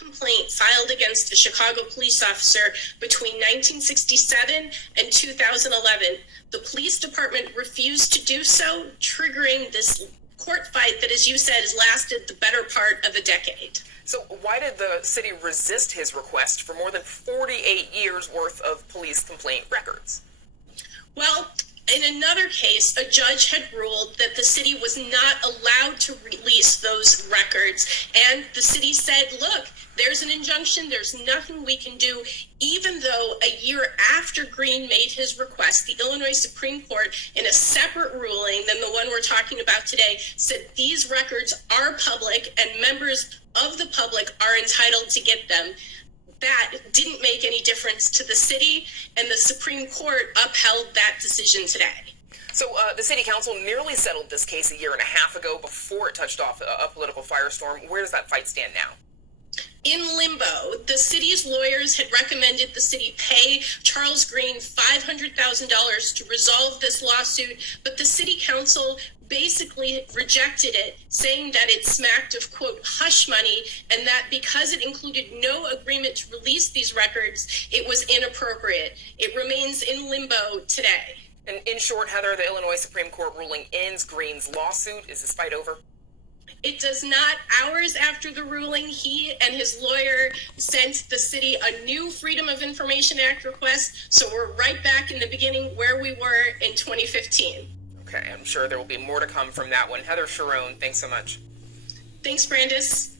complaint filed against a Chicago police officer between 1967 and 2011. The police department refused to do so, triggering this court fight that, as you said, has lasted the better part of a decade. So why did the city resist his request for more than 48 years worth of police complaint records? Well, in another case, a judge had ruled that the city was not allowed to release those records. And the city said, look, there's an injunction, there's nothing we can do. Even though a year after Green made his request, the Illinois Supreme Court, in a separate ruling than the one we're talking about today, said these records are public and members of the public are entitled to get them. That didn't make any difference to the city, and the Supreme Court upheld that decision today. So the city council nearly settled this case a year and a half ago before it touched off a political firestorm. Where does that fight stand now? In limbo. The city's lawyers had recommended the city pay Charles Green $500,000 to resolve this lawsuit, but the city council basically rejected it, saying that it smacked of, quote, hush money, and that because it included no agreement to release these records, it was inappropriate. It remains in limbo today. And in short, Heather, the Illinois Supreme Court ruling ends Green's lawsuit. Is this fight over? It does not. Hours after the ruling, he and his lawyer sent the city a new Freedom of Information Act request, so we're right back in the beginning where we were in 2015. Okay, I'm sure there will be more to come from that one. Heather Cherone, thanks so much. Thanks, Brandis.